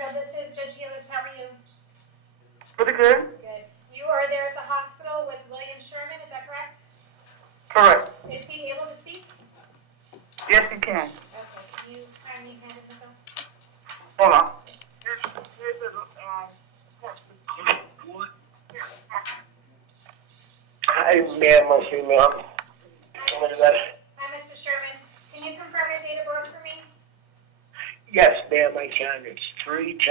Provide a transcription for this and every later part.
Fred, this is Judge Healis. How are you? Pretty good. Good. You are there at the hospital with William Sherman, is that correct? Correct. Is he able to speak? Yes, you can. Okay, can you kindly hand him the phone? Hold on. Hi, ma'am, my female. Hi, Mr. Sherman. Can you confirm your date of birth for me? Yes, ma'am, I can. It's 3/10/66.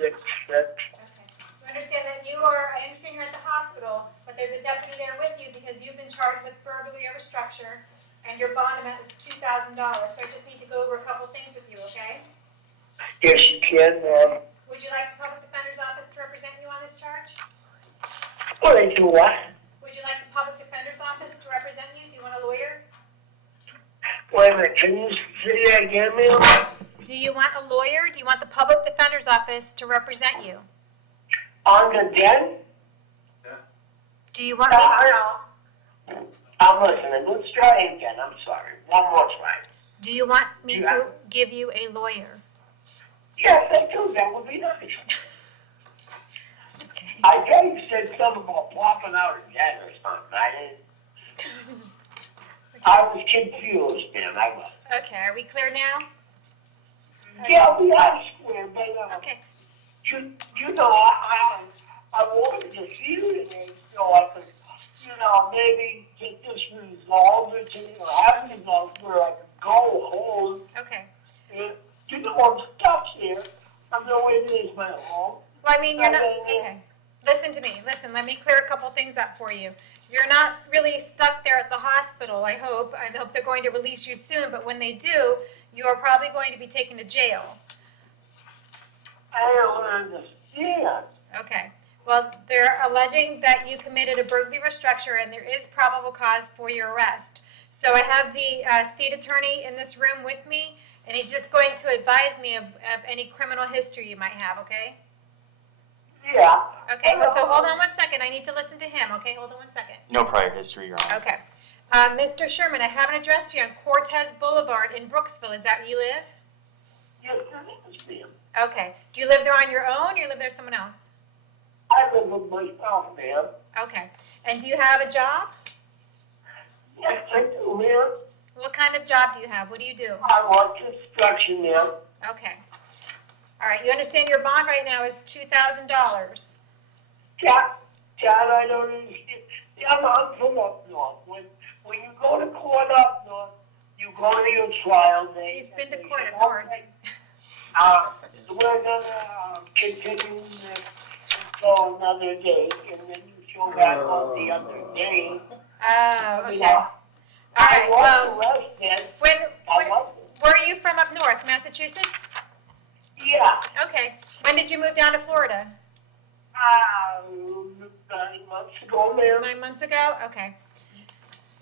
Okay. You understand that I understand you're at the hospital, but there's a deputy there with you because you've been charged with burglary of a structure, and your bond amount is $2,000. So I just need to go over a couple things with you, okay? Yes, you can, ma'am. Would you like the public defender's office to represent you on this charge? Well, they do what? Would you like the public defender's office to represent you? Do you want a lawyer? Wait a minute, can you say that again, ma'am? Do you want a lawyer? Do you want the public defender's office to represent you? On the den? Do you want me? I'm listening. Let's try again. I'm sorry. One more time. Do you want me to give you a lawyer? Yes, I do. That would be nice. Okay. I thought you said something about popping out again or something. I was confused, man. I was. Okay, are we clear now? Yeah, we are square, but Okay. you know, I wanted to see you today, so I could, maybe get this resolved or have it resolved where I could go home. Okay. And, I'm stuck here. I know it is my home. Well, I mean, you're not, okay. Listen to me. Listen, let me clear a couple things up for you. You're not really stuck there at the hospital, I hope. I hope they're going to release you soon, but when they do, you are probably going to be taken to jail. I don't understand. Okay. Well, they're alleging that you committed a burglary of a structure, and there is probable cause for your arrest. So I have the state attorney in this room with me, and he's just going to advise me of any criminal history you might have, okay? Yeah. Okay, well, so hold on one second. I need to listen to him, okay? Hold on one second. No prior history, Your Honor. Okay. Mr. Sherman, I have an address for you on Cortez Boulevard in Brooksville. Is that where you live? Yes, that is, ma'am. Okay. Do you live there on your own, or you live there with someone else? I live with myself, ma'am. Okay. And do you have a job? Yes, I do, ma'am. What kind of job do you have? What do you do? I want construction, ma'am. Okay. All right. You understand your bond right now is $2,000. John, I don't understand. I'm from up north. When you go to court up north, you go to your trial date. He's been to court up north. We're going to continue this until another day, and then you show back on the other day. Oh, okay. All right, well, arrested. Where are you from up north, Massachusetts? Yeah. Okay. When did you move down to Florida? 9 months ago, ma'am. 9 months ago? Okay.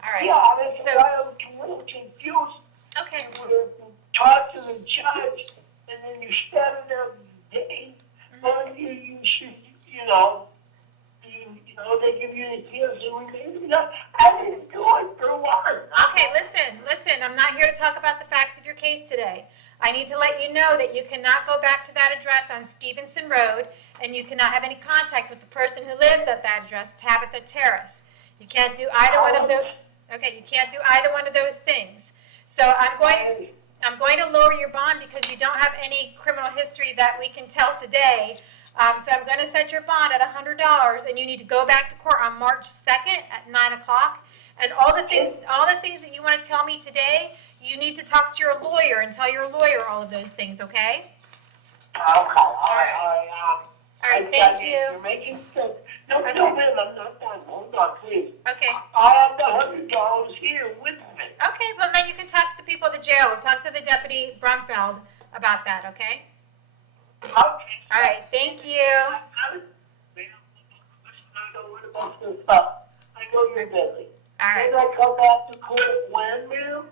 All right. Yeah, that's why I was a little confused. Okay. You talk to the judge, and then you stand there every day, and you should, they give you the chance to remain. I didn't do it for one. Okay, listen. I'm not here to talk about the facts of your case today. I need to let you know that you cannot go back to that address on Stevenson Road, and you cannot have any contact with the person who lives at that address, Tabitha Terrace. You can't do either one of those. Okay, you can't do either one of those things. So I'm going to lower your bond because you don't have any criminal history that we can tell today. So I'm going to set your bond at $100, and you need to go back to court on March 2nd at 9 o'clock. And all the things that you want to tell me today, you need to talk to your lawyer and tell your lawyer all of those things, okay? Okay, all right. All right, thank you. You're making sense. No, ma'am, I'm not done. Hold on, please. Okay. I have the $100 here with me. Okay, well, then you can talk to the people at the jail. Talk to the Deputy Brumfeld about that, okay? Okay. All right, thank you. I know what about this stuff. I know you're busy. All right. Can I come back to court when, ma'am?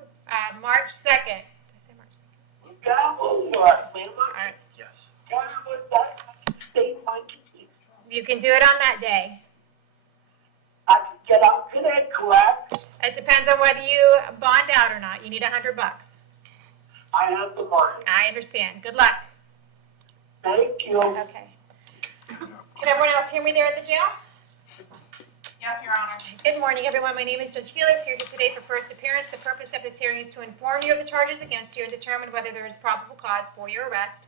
March 2nd. Did I say March 2nd? That will work, ma'am. All right. Yes. You can do it on that day. I can get up today, correct? It depends on whether you bond out or not. You need $100. I have the money. I understand. Good luck. Thank you. Okay. Can everyone else hear me there at the jail? Yes, Your Honor. Good morning, everyone. My name is Judge Healis, here today for first appearance. The purpose of this hearing is to inform you of the charges against you and determine whether there is probable cause for your arrest.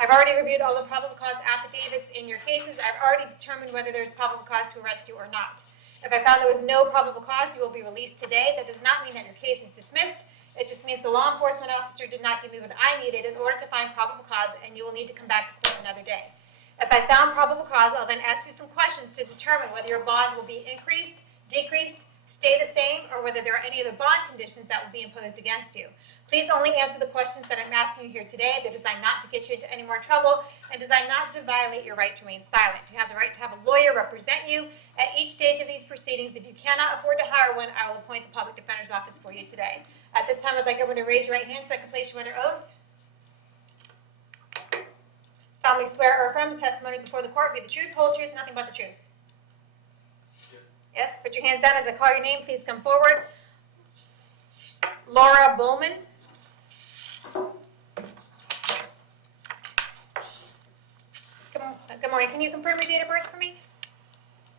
I've already reviewed all the probable cause affidavits in your cases. I've already determined whether there is probable cause to arrest you or not. If I found there was no probable cause, you will be released today. That does not mean that your case is dismissed. It just means the law enforcement officer did not give me what I needed in order to find probable cause, and you will need to come back to court another day. If I found probable cause, I'll then ask you some questions to determine whether your bond will be increased, decreased, stay the same, or whether there are any other bond conditions that will be imposed against you. Please only answer the questions that I'm asking you here today. They're designed not to get you into any more trouble and designed not to violate your right to remain silent. You have the right to have a lawyer represent you at each stage of these proceedings. If you cannot afford to hire one, I will appoint the public defender's office for you today. At this time, I'd like everyone to raise your right hand so I can place you under oath. Solemnly swear or affirm the testimony before the court be the truth, whole truth, nothing but the truth. Yes, put your hands down as I call your name. Please come forward. Laura Bowman. Good morning. Can you confirm your date of birth for me?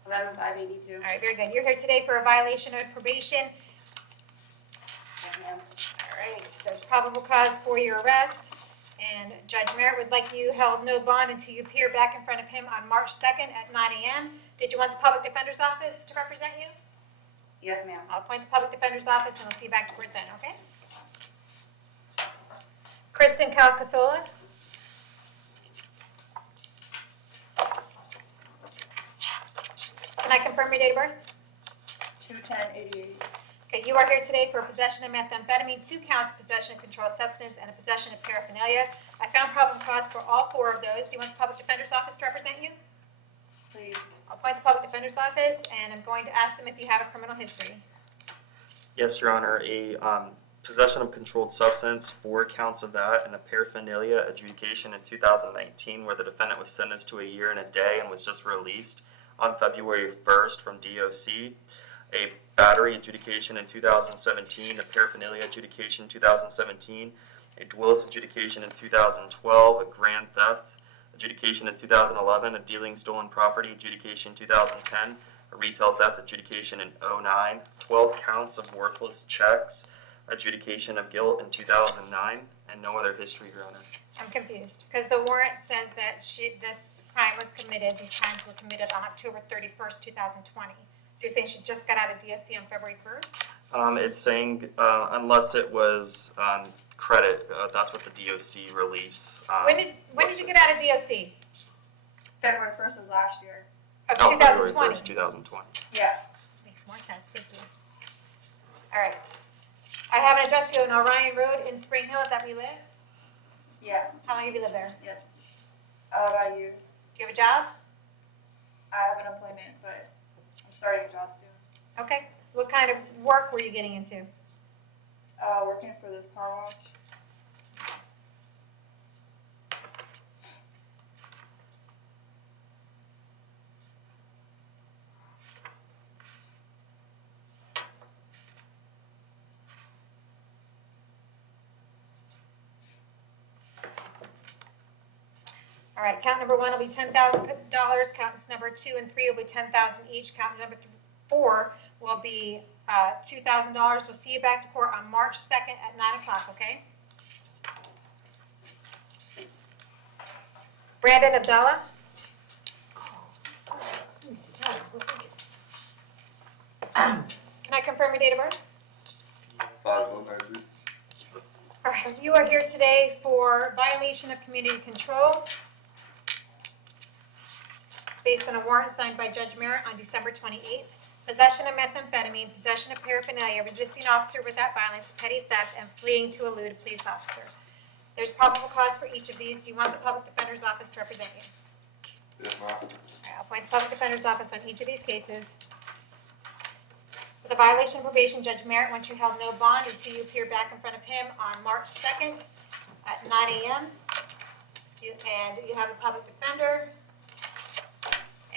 11/5/82. All right, very good. You're here today for a violation of probation. Yes, ma'am. All right. There's probable cause for your arrest, and Judge Merritt would like you held no bond until you appear back in front of him on March 2nd at 9 a.m. Did you want the public defender's office to represent you? Yes, ma'am. I'll appoint the public defender's office, and we'll see you back to court then, okay? Kristen Calcasola. Can I confirm your date of birth? 2/10/88. Okay, you are here today for possession of methamphetamine, 2 counts of possession of controlled substance, and a possession of paraphernalia. I found probable cause for all 4 of those. Do you want the public defender's office to represent you? Please. I'll appoint the public defender's office, and I'm going to ask them if you have a criminal history. Yes, Your Honor. Possession of controlled substance, 4 counts of that, and a paraphernalia adjudication in 2019 where the defendant was sentenced to a year and a day and was just released on February 1st from DOC. A battery adjudication in 2017, a paraphernalia adjudication in 2017, a Willis adjudication in 2012, a grand theft adjudication in 2011, a dealing stolen property adjudication in 2010, a retail theft adjudication in 2009, 12 counts of worthless checks, adjudication of guilt in 2009, and no other history, Your Honor. I'm confused, because the warrant says that this crime was committed, these crimes were committed on October 31st, 2020. So you're saying she just got out of DOC on February 1st? It's saying unless it was credit, that's what the DOC release. When did you get out of DOC? February 1st of last year. Of Oh, 2020? February 1st, 2020. Yeah. Makes more sense, thank you. All right. I have an address here on Orion Road in Spring Hill. Is that where you live? Yeah. How long have you lived there? Yes. How about you? Do you have a job? I have an employment, but I'm starting a job soon. Okay. What kind of work were you getting into? Working for this car wash. All right, count number 1 will be $10,000. Counts number 2 and 3 will be $10,000 each. Count number 4 will be $2,000. We'll see you back to court on March 2nd at 9 o'clock, okay? Brandon Abdallah. Can I confirm your date of birth? 5/1/93. All right, you are here today for violation of community control based on a warrant signed by Judge Merritt on December 28th. Possession of methamphetamine, possession of paraphernalia, resisting officer without violence, petty theft, and fleeing to elude a police officer. There's probable cause for each of these. Do you want the public defender's office to represent you? Yes, ma'am. All right, I'll appoint the public defender's office on each of these cases. For the violation of probation, Judge Merritt wants you held no bond until you appear back in front of him on March 2nd at 9 a.m. And you have a public defender.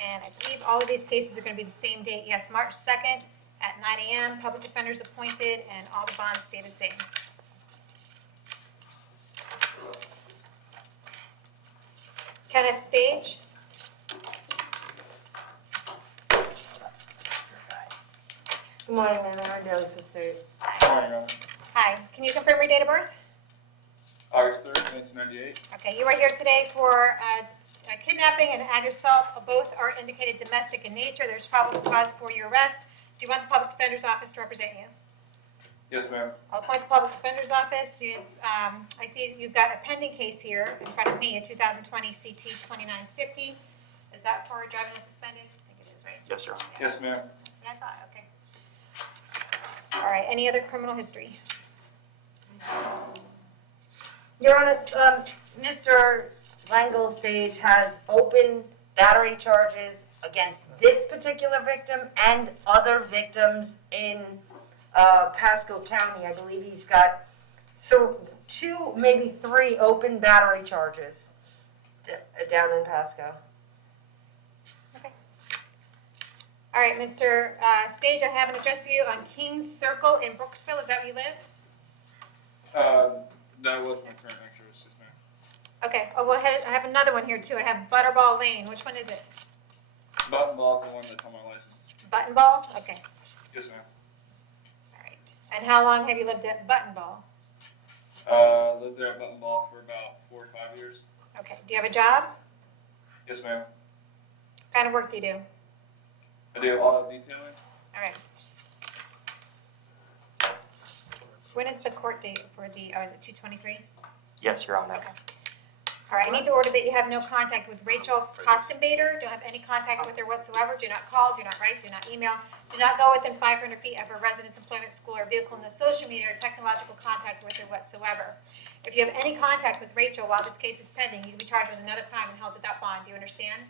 And I believe all of these cases are going to be the same date. Yes, March 2nd at 9 a.m. Public defenders appointed, and all the bonds stay the same. Kenneth Stage. Good morning, ma'am. I'm Healis, sister. Good morning, Your Honor. Hi, can you confirm your date of birth? August 3rd, 1998. Okay, you are here today for a kidnapping and aggravated assault. Both are indicated domestic in nature. There's probable cause for your arrest. Do you want the public defender's office to represent you? Yes, ma'am. I'll appoint the public defender's office. I see you've got a pending case here in front of me, a 2020 CT 2950. Is that for driving suspended? I think it is, right? Yes, Your Honor. Yes, ma'am. That's what I thought, okay. All right, any other criminal history? Your Honor, Mr. Langle Stage has open battery charges against this particular victim and other victims in Pasco County. I believe he's got two, maybe three open battery charges down in Pasco. Okay. All right, Mr. Stage, I have an address for you on Kings Circle in Brooksville. Is that where you live? That was my current address, yes, ma'am. Okay. Oh, well, I have another one here too. I have Butterball Lane. Which one is it? Button Ball's the one that's on my license. Buttonball? Okay. Yes, ma'am. All right. And how long have you lived at Buttonball? Lived there at Button Ball for about 4 to 5 years. Okay. Do you have a job? Yes, ma'am. What kind of work do you do? I do auto detailing. All right. When is the court date for is it 223? Yes, Your Honor. Okay. All right, I need to order that you have no contact with Rachel Costenbader. Don't have any contact with her whatsoever. Do not call, do not write, do not email. Do not go within 500 feet of her residence, employment, school, or vehicle. No social media or technological contact with her whatsoever. If you have any contact with Rachel while this case is pending, you can be charged with another crime and held without bond. Do you understand?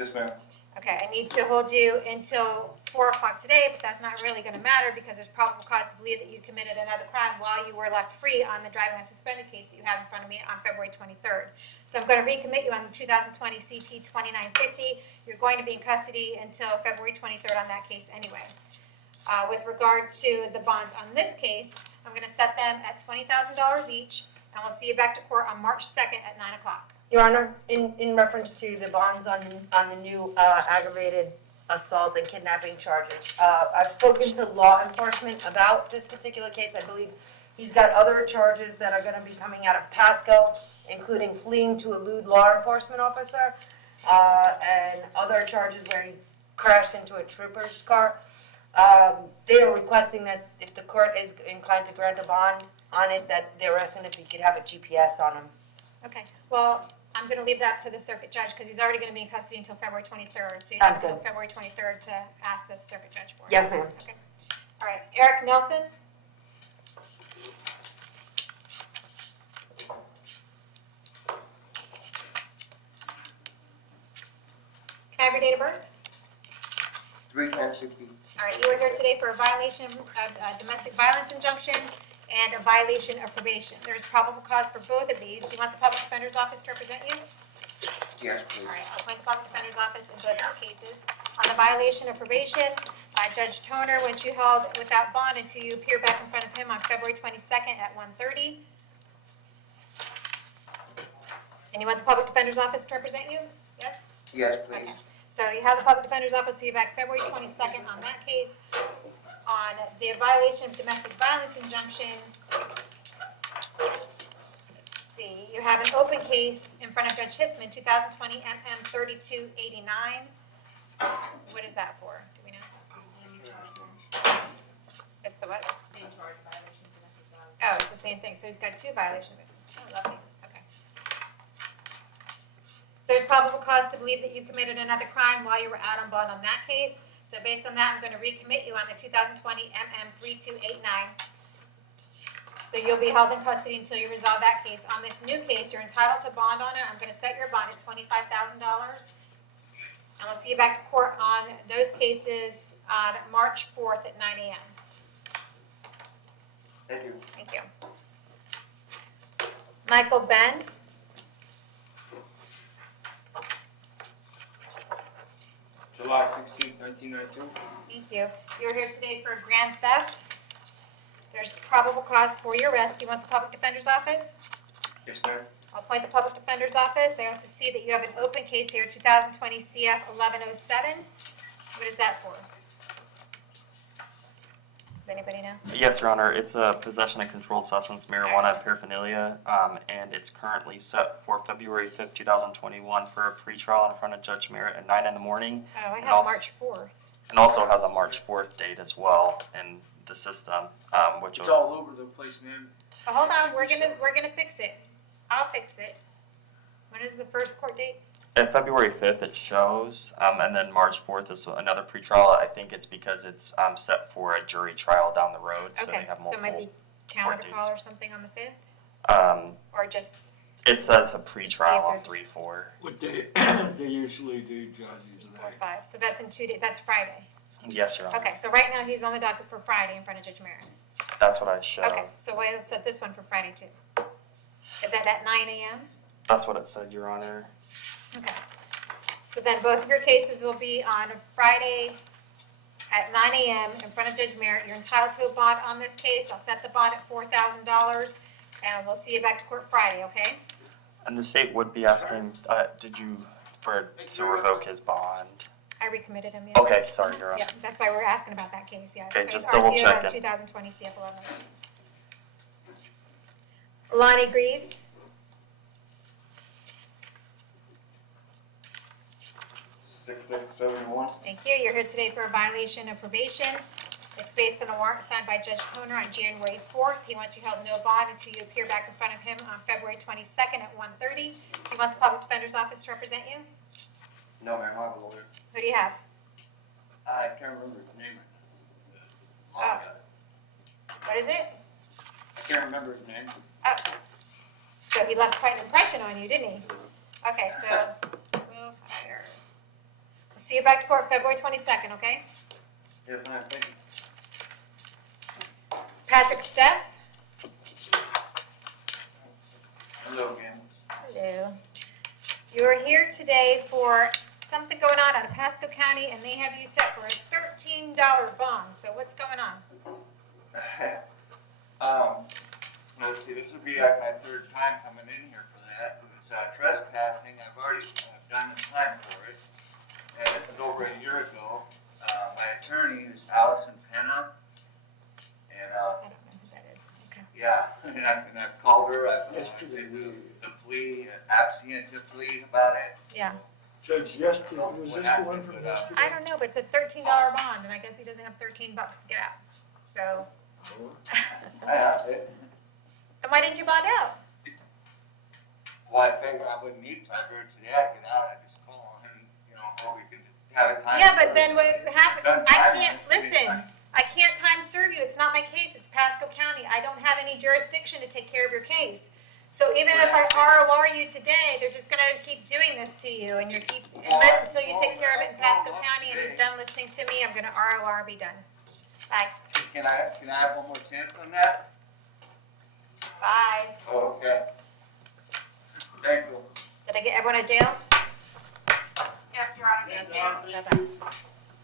Yes, ma'am. Okay, I need to hold you until 4 o'clock today, but that's not really going to matter because there's probable cause to believe that you committed another crime while you were left free on the driving unsuspended case that you have in front of me on February 23rd. So I'm going to recommit you on the 2020 CT 2950. You're going to be in custody until February 23rd on that case anyway. With regard to the bonds on this case, I'm going to set them at $20,000 each, and we'll see you back to court on March 2nd at 9 o'clock. Your Honor, in reference to the bonds on the new aggravated assault and kidnapping charges, I've spoken to law enforcement about this particular case. I believe he's got other charges that are going to be coming out of Pasco, including fleeing to elude law enforcement officer, and other charges where he crashed into a trooper's car. They are requesting that if the court is inclined to grant a bond on it, that they're asking if he could have a GPS on him. Okay, well, I'm going to leave that to the circuit judge because he's already going to be in custody until February 23rd. So you have until February 23rd to ask the circuit judge for it. Yes, ma'am. Okay. All right, Eric Nelson. Can I have your date of birth? 3/10/60. All right, you are here today for a violation of domestic violence injunction and a violation of probation. There is probable cause for both of these. Do you want the public defender's office to represent you? Yes, please. All right, I'll appoint the public defender's office in both of the cases. On the violation of probation, Judge Toner wants you held without bond until you appear back in front of him on February 22nd at 1:30. And you want the public defender's office to represent you? Yes? Yes, please. Okay. So you have the public defender's office, see you back February 22nd on that case. On the violation of domestic violence injunction, let's see, you have an open case in front of Judge Hitzman, 2020 MM 3289. What is that for? Do we know? It's the what? Same charge, violation of domestic violence. Oh, it's the same thing. So he's got two violations. Oh, lovely. Okay. So there's probable cause to believe that you committed another crime while you were out on bond on that case. So based on that, I'm going to recommit you on the 2020 MM 3289. So you'll be held in custody until you resolve that case. On this new case, you're entitled to bond on it. I'm going to set your bond at $25,000. And we'll see you back to court on those cases on March 4th at 9 a.m. Thank you. Thank you. Michael Ben. July 16th, 1992. Thank you. You're here today for grand theft. There's probable cause for your arrest. Do you want the public defender's office? Yes, ma'am. I'll appoint the public defender's office. I also see that you have an open case here, 2020 CF 1107. What is that for? Does anybody know? Yes, Your Honor, it's a possession of controlled substance, marijuana paraphernalia, and it's currently set for February 5th, 2021 for a pretrial in front of Judge Merritt at 9 in the morning. Oh, I And have also- March 4th. And also has a March 4th date as well in the system, which It's was, all over the place, man. But hold on, we're gonna fix it. I'll fix it. When is the first court date? at February 5th it shows, and then March 4th is another pretrial. I think it's because it's set for a jury trial down the road, so they Okay, have so it might be multiple. counter court to call or dates. something on the 5th? Or Or just, it says a pretrial on there's- 3/4. What they usually do, Judge, is 4 or they, 5, so that's in 2 days, that's Friday. Yes, Your Honor. Okay, so right now he's on the docket for Friday in front of Judge Merritt. That's what I showed. Okay, so we'll set this one for Friday too. Is that at 9 a.m.? That's what it said, Your Honor. Okay. So then both of your cases will be on Friday at 9 a.m. in front of Judge Merritt. You're entitled to a bond on this case. I'll set the bond at $4,000, and we'll see you back to court Friday, okay? And the state would be asking, to revoke his bond. I recommitted him, yeah. Okay, sorry, Your Honor. Yeah, that's why we're asking about that case, yeah. Okay, So just it's double RCO on checking. 2020 CF 11. Lonnie Greaves? Thank you. You're here today for a violation of probation. It's based on a warrant signed by Judge Toner on January 4th. He wants you held no bond until you appear back in front of him on February 22nd at 1:30. Do you want the Public Defender's Office to represent you? No, ma'am, I have a lawyer. Who do you have? I can't remember his name right now. What is it? I can't remember his name. Oh. So he left quite an impression on you, didn't he? Okay, so we'll hire. We'll see you back to court February 22nd, okay? Yes, ma'am, thank you. Patrick Stepp? Hello again. Hello. You're here today for something going on out of Pasco County, and they have you set for a $13 bond. So what's going on? Let's see, this will be like my third time coming in here for that. It was trespassing. I've already done the time for it. And this is over a year ago. My attorney is Allison Penna. And, I don't know who that is. Okay. yeah, and I've called her. I've did the plea, absentee plea about it. Yeah. Judge, yesterday, was this the one from yesterday? I don't know, but it's a $13 bond, and I guess he doesn't have $13 to get out. So. I have it. Then why didn't you bond out? Well, I figured I wouldn't need to. I figured today I'd get out. I'd just call and, or we could have a time. Yeah, but then what happened? Done I time. can't, listen, I can't time serve you. It's not my case. It's Pasco County. I don't have any jurisdiction to take care of your case. So even if I ROR you today, they're just gonna keep doing this to you, and you're until you take care of it in Pasco County and he's done listening to me, I'm gonna ROR, be done. Bye. Can I have one more chance on that? Bye. Oh, okay. Thank you. Did I get everyone to jail? Yes, Your Honor. Yes, Your Honor. Bye-bye.